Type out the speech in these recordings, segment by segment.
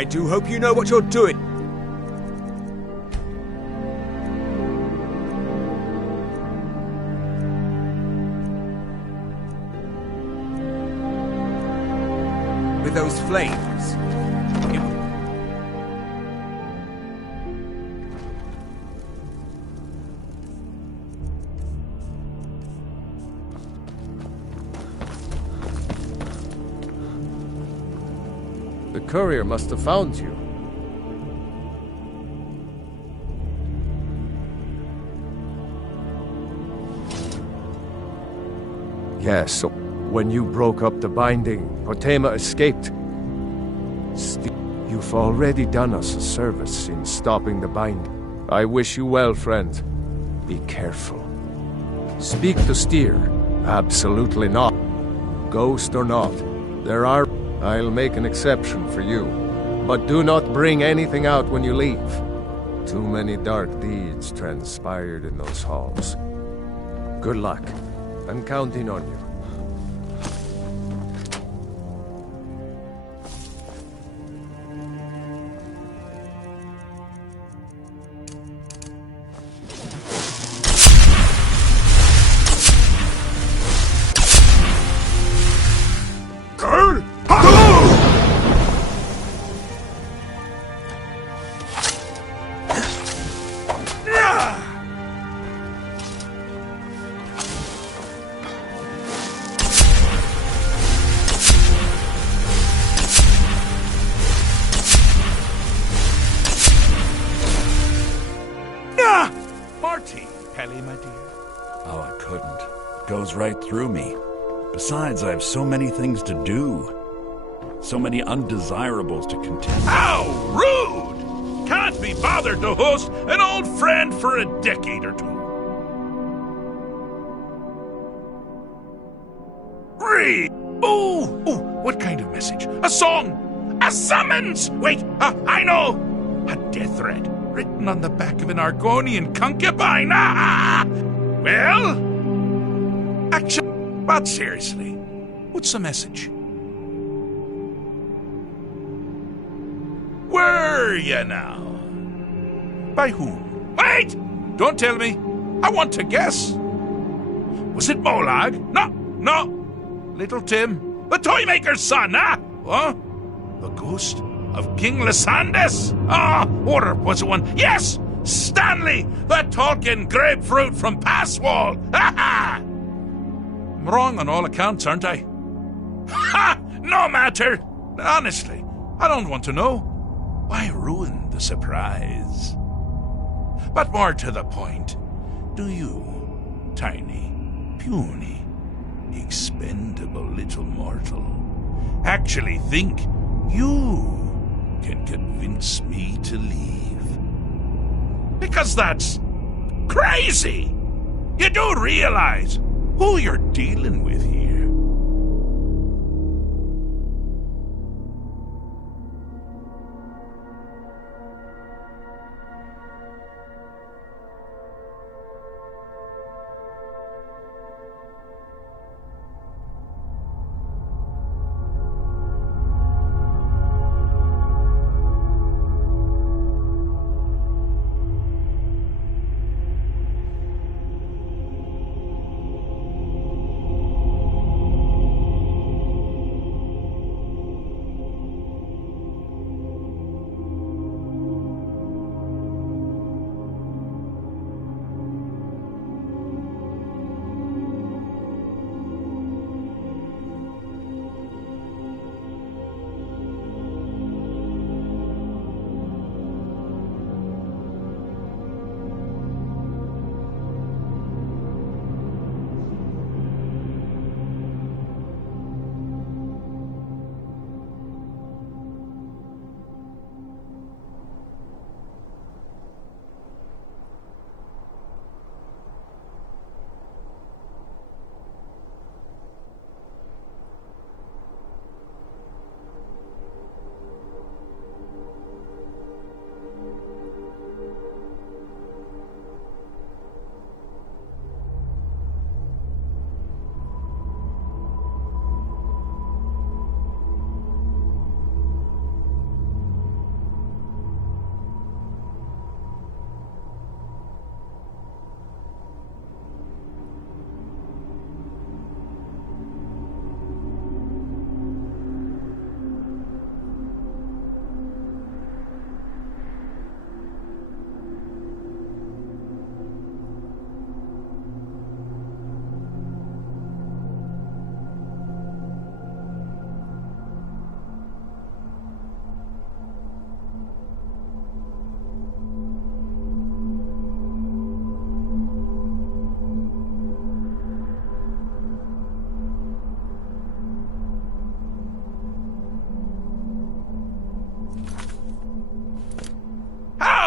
I do hope you know what you're doing. With those flames. The courier must have found you. Yes, so when you broke up the binding, Potema escaped. You've already done us a service in stopping the binding. I wish you well, friend. Be careful. Speak to Steer. Absolutely not. Ghost or not, there are... I'll make an exception for you. But do not bring anything out when you leave. Too many dark deeds transpired in those halls. Good luck. I'm counting on you. Oh, I couldn't. It goes right through me. Besides, I have so many things to do. So many undesirables to contend. How rude! Can't be bothered to host an old friend for a decade or two. Read! Ooh, what kind of message? A song? A summons? Wait, I know! A death threat written on the back of an Argonian concubine. Well, actually, but seriously, what's the message? Were you now? By whom? Wait! Don't tell me. I want to guess. Was it Molag? No. Little Tim, the Toymaker's son, huh? Huh? The ghost of King Lysandes? Or was it one? Yes! Stanley, the talking grapefruit from Passwall! I'm wrong on all accounts, aren't I? Ha! No matter! Honestly, I don't want to know. Why ruin the surprise? But more to the point, do you, tiny, puny, expendable little mortal, actually think you can convince me to leave? Because that's crazy! You do realize who you're dealing with here.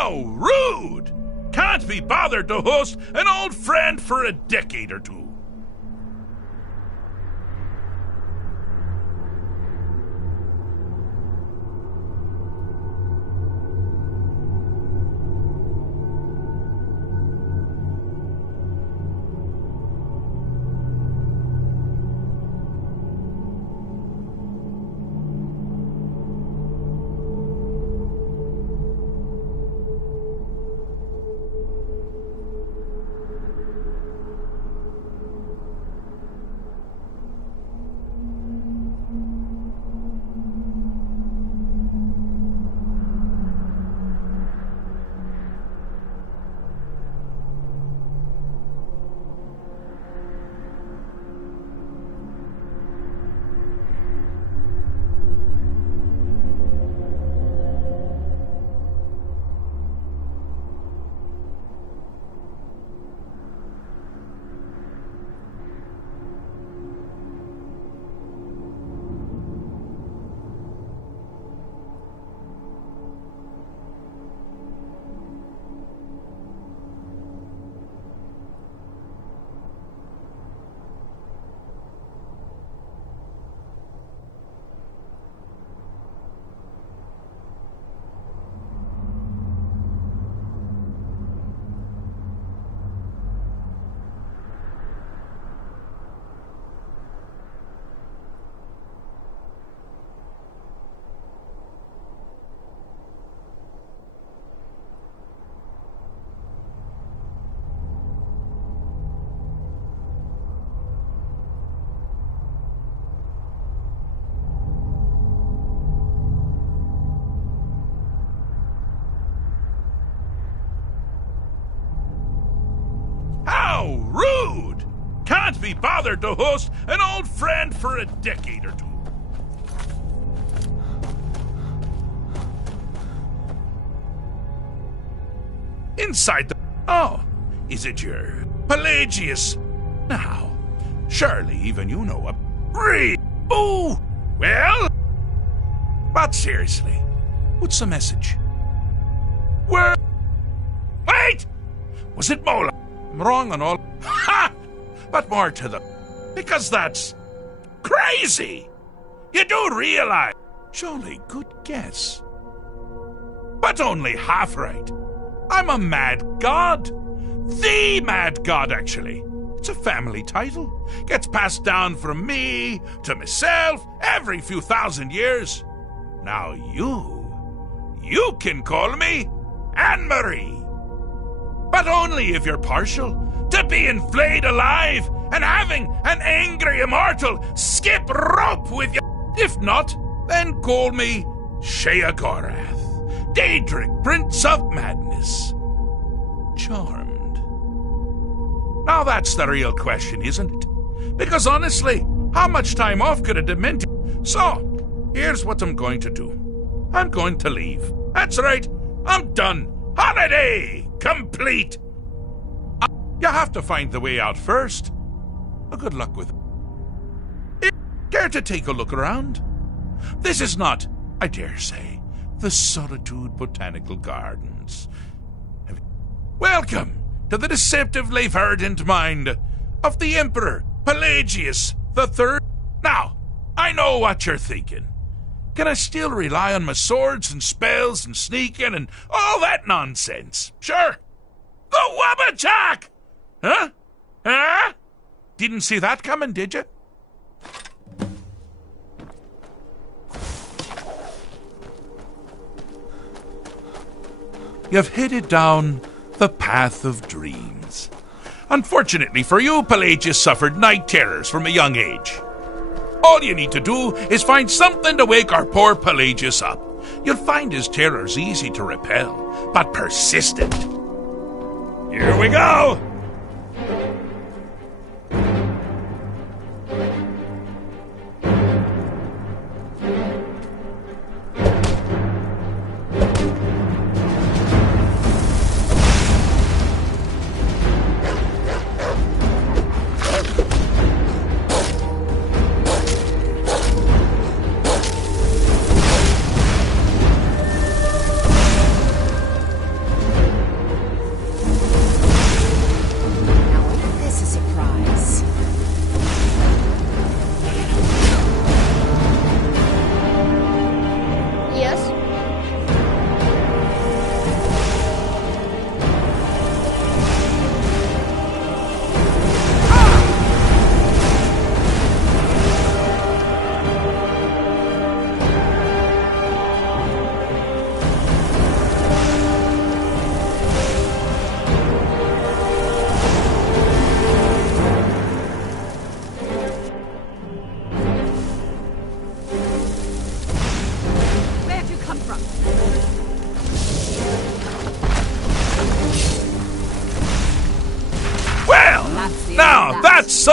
How rude! Can't be bothered to host an old friend for a decade or two. How rude! Can't be bothered to host an old friend for a decade or two. Inside the... Oh, is it your Pelagius? Now, surely even you know a... Oh, well... But seriously, what's the message? Where... Wait! Was it Mola? I'm wrong on all... Ha! But more to the... Because that's... crazy! You do realize... Jolly good guess. But only half right. I'm a mad god. The mad god, actually. It's a family title. Gets passed down from me to myself every few thousand years. Now you can call me Anne-Marie. But only if you're partial to being flayed alive and having an angry immortal skip rope with you. If not, then call me Sheagorath, Daedric, Prince of Madness. Charmed. Now that's the real question, isn't it? Because honestly, how much time off could a demented... So, here's what I'm going to do. I'm going to leave. That's right, I'm done. Holiday complete. You have to find the way out first. Well, good luck with it. Care to take a look around? This is not, I dare say, the Solitude Botanical Gardens. Welcome to the deceptively verdant mind of the Emperor Pelagius III. Now, I know what you're thinking. Can I still rely on my swords and spells and sneaking and all that nonsense? Sure. The Wabbajack! Huh? Huh? Didn't see that coming, did you? You've headed down the path of dreams. Unfortunately for you, Pelagius suffered night terrors from a young age. All you need to do is find something to wake our poor Pelagius up. You'll find his terrors easy to repel, but persistent. Here we go!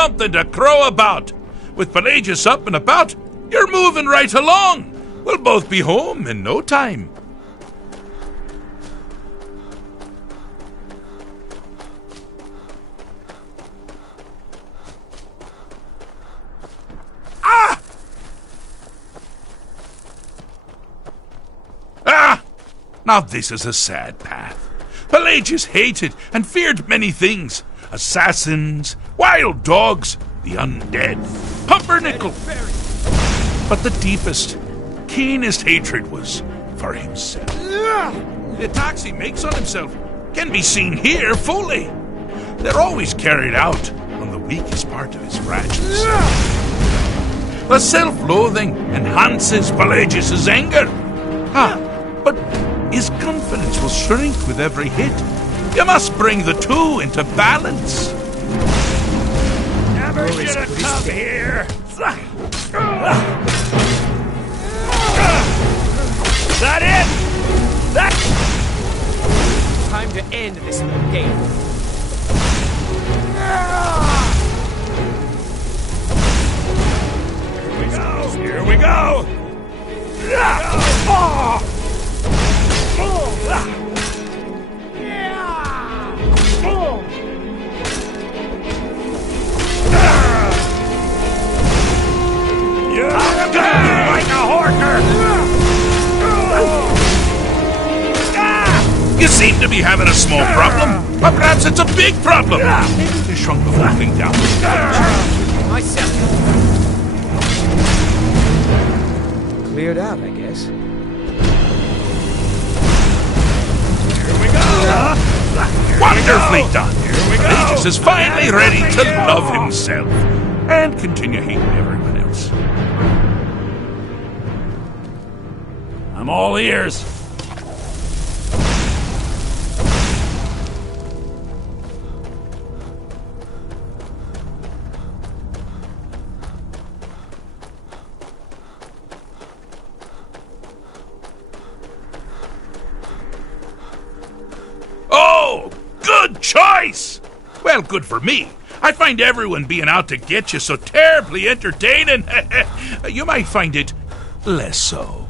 something to crow about. With Pelagius up and about, you're moving right along. We'll both be home in no time. Now this is a sad path. Pelagius hated and feared many things. Assassins, wild dogs, the undead, pumpernickel. But the deepest, keenest hatred was for himself. The attacks he makes on himself can be seen here fully. They're always carried out on the weakest part of his fragile self. The self-loathing enhances Pelagius' anger. But his confidence will shrink with every hit. You must bring the two into balance. Never should have come here. That it? Time to end this little game. Here we go. Like a horker. You seem to be having a small problem, but perhaps it's a big problem. Maybe they shrunk the whole thing down. Myself. Cleared out, I guess. Wonderfully done. Pelagius is finally ready to love himself and continue hating everyone else. I'm all ears. Oh, good choice! Well, good for me. I find everyone being out to get you so terribly entertaining. You might find it less so.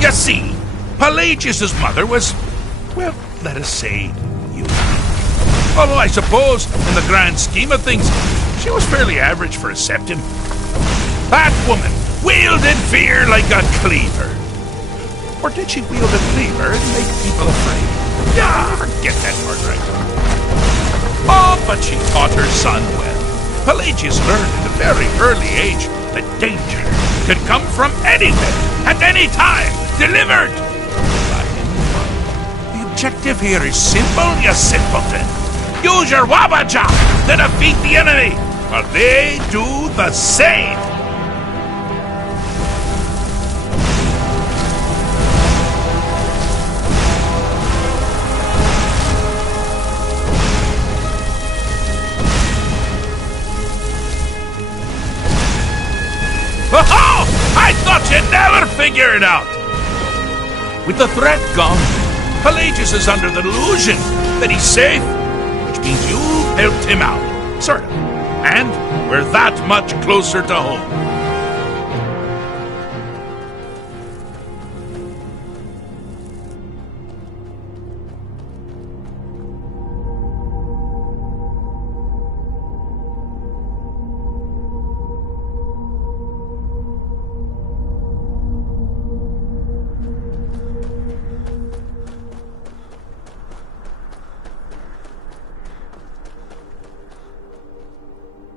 You see, Pelagius' mother was, well, let us say, unique. Although I suppose, in the grand scheme of things, she was fairly average for a septim. That woman wielded fear like a cleaver. Or did she wield a cleaver and make people afraid? Yeah, forget that word right. Oh, but she taught her son well. Pelagius learned at a very early age that danger could come from anywhere, at any time, delivered by anyone. The objective here is simple, you simpleton. Use your wabajah to defeat the enemy, while they do the same. Oh, I thought you'd never figure it out! With the threat gone, Pelagius is under the delusion that he's safe, which means you've helped him out, sort of. And we're that much closer to home.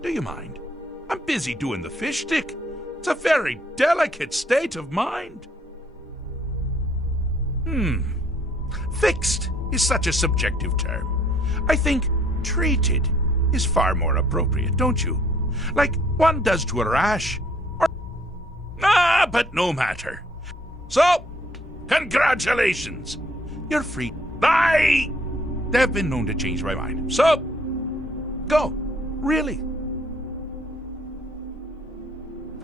Do you mind? I'm busy doing the fish stick. It's a very delicate state of mind. Fixed is such a subjective term. I think treated is far more appropriate, don't you? Like one does to a rash. Or... but no matter. So, congratulations. You're free. I've been known to change my mind. So, go. Really.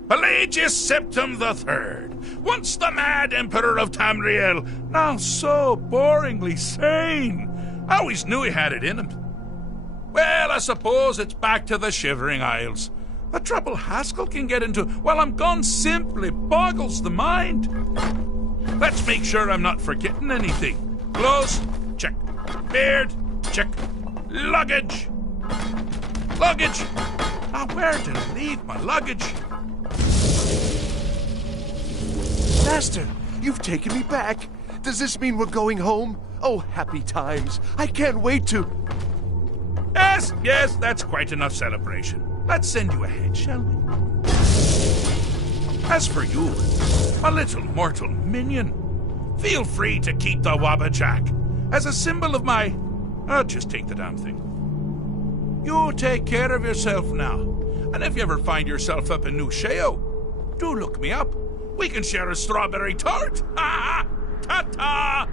Pelagius Septim III, once the mad Emperor of Tamriel, now so boringly sane. I always knew he had it in him. Well, I suppose it's back to the Shivering Isles. The trouble Haskell can get into while I'm gone simply boggles the mind. Let's make sure I'm not forgetting anything. Clothes, check. Beard, check. Luggage. Luggage. Now, where did I leave my luggage? Master, you've taken me back. Does this mean we're going home? Oh, happy times. I can't wait to... Yes, that's quite enough celebration. Let's send you ahead, shall we? As for you, my little mortal minion, feel free to keep the Wabbajack as a symbol of my... just take the damn thing. You take care of yourself now, and if you ever find yourself up in New Sheo, do look me up. We can share a strawberry tart. Ha ha! Ta-ta!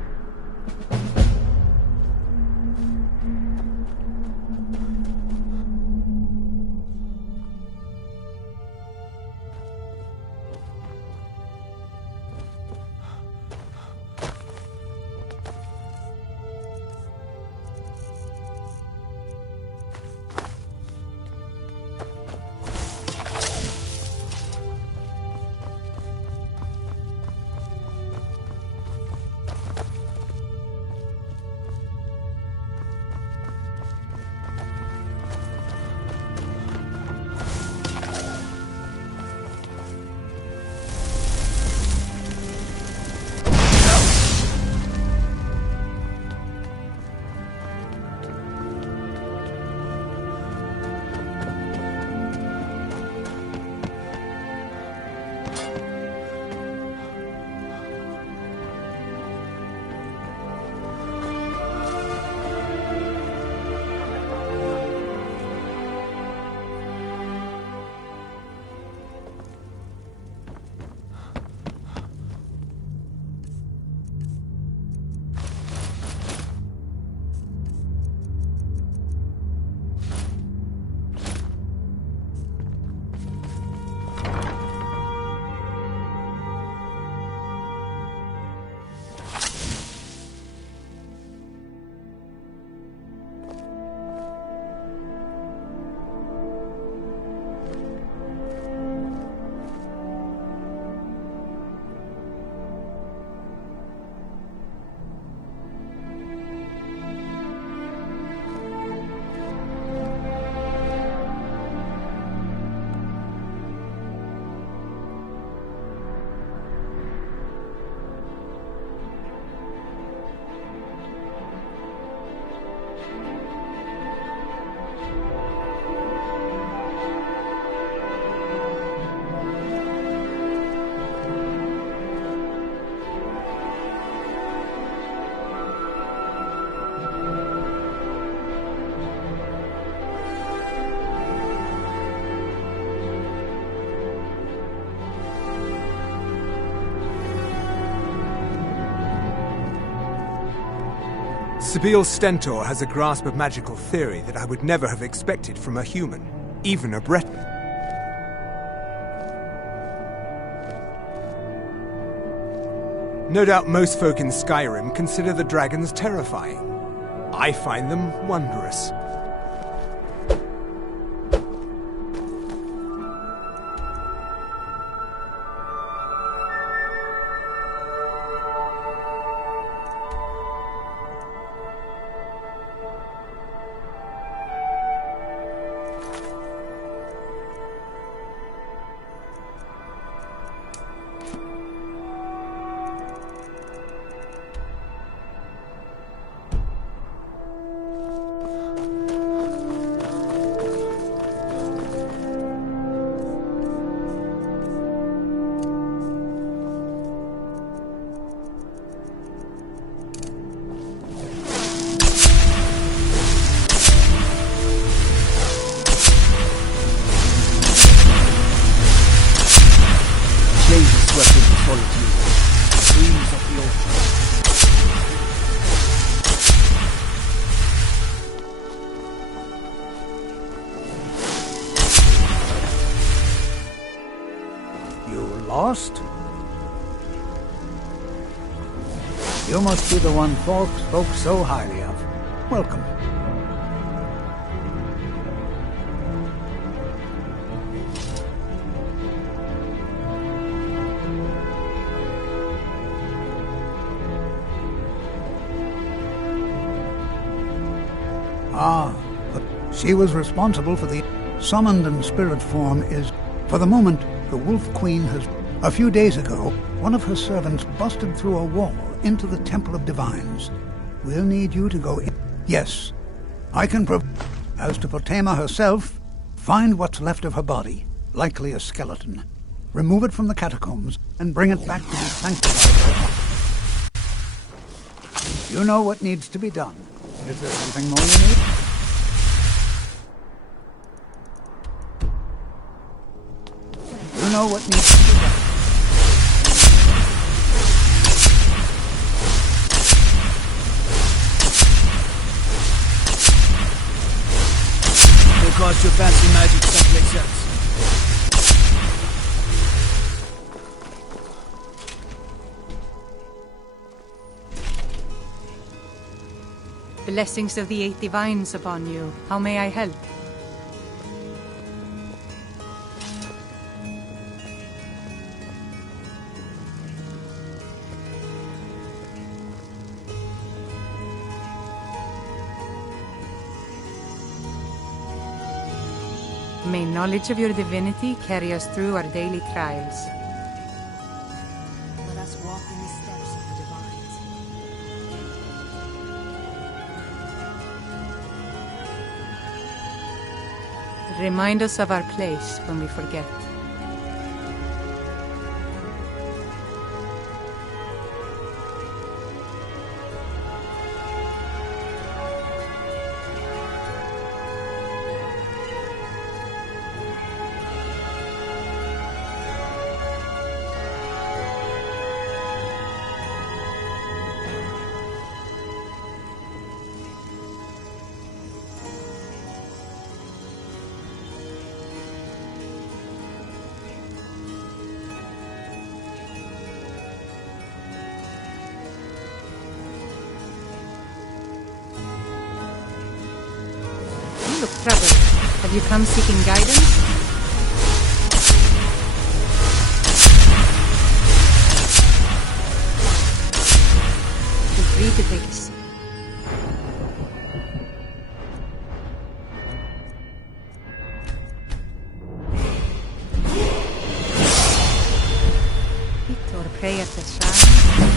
Sabeel Stentor has a grasp of magical theory that I would never have expected from a human, even a Breton. No doubt most folk in Skyrim consider the dragons terrifying. I find them wondrous. Lost? You must be the one folks spoke so highly of. Welcome. Ah, but she was responsible for the summoned in spirit form is... For the moment, the Wolf Queen has... A few days ago, one of her servants busted through a wall into the Temple of Divines. We'll need you to go in. Yes, I can As to Potema herself, find what's left of her body, likely a skeleton. Remove it from the catacombs and bring it back to be sanctified. You know what needs to be done. Is there something more you need? You know what needs to be done. Will cost your fancy magic someplace else. Blessings of the 8 divines upon you. How may I help? May knowledge of your divinity carry us through our daily trials. Let us walk in the steps of the divines. Remind us of our place when we forget. Look troubled. Have you come seeking guidance? Feel free to take a seat. Eat or pray at the shrine.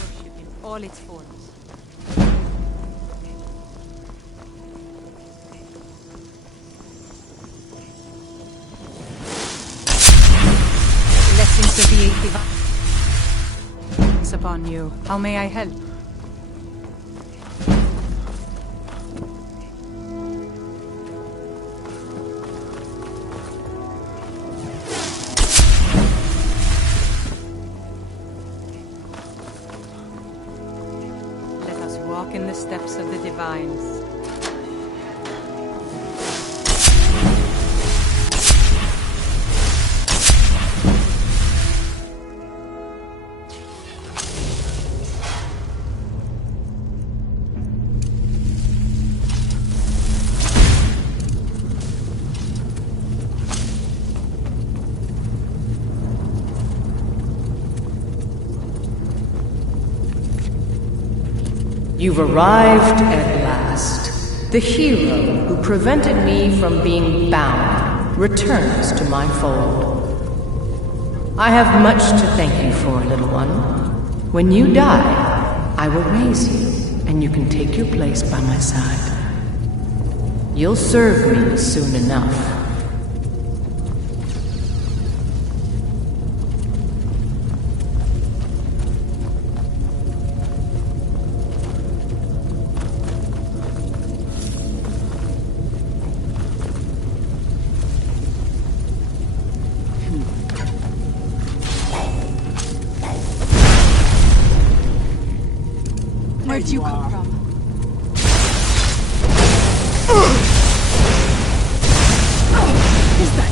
Worship in all its forms. Blessings of the 8 divines upon you. How may I help? Let us walk in the steps of the divines. You've arrived at last. The hero who prevented me from being bound returns to my fold. I have much to thank you for, little one. When you die, I will raise you, and you can take your place by my side. You'll serve me soon enough. Where'd you come from? Is that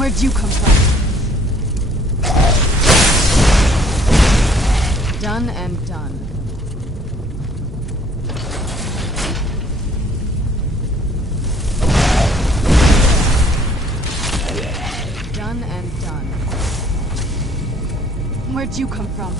Where'd you come from? Done and done. Done and done. Where'd you come from?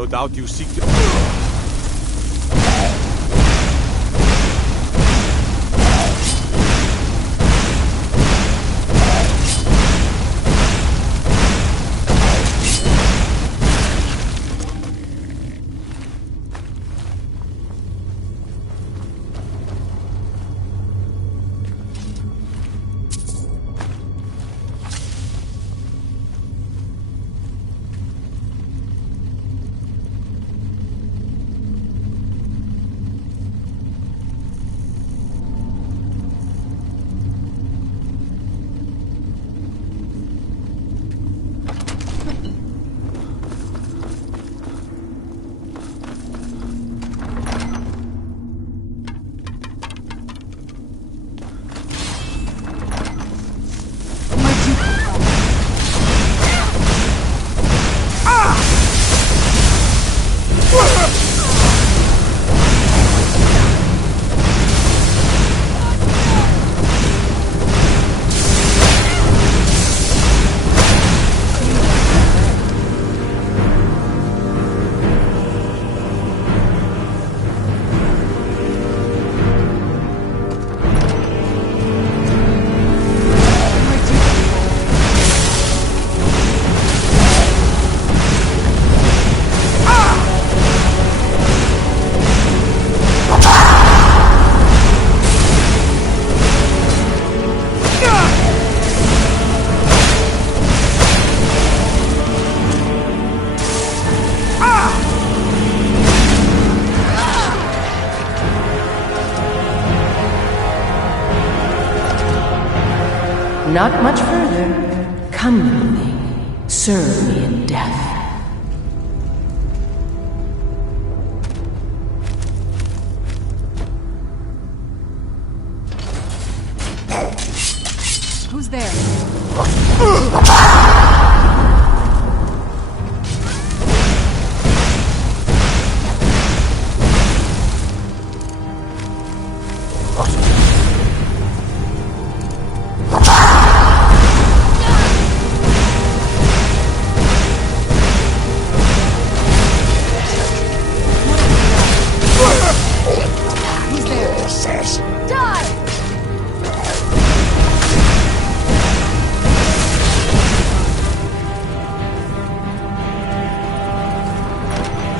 No doubt you seek to... Not much further. Come, little thing. Serve me in death. Who's there?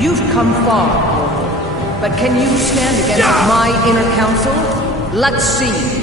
You've come far, but can you stand against my inner council? Let's see.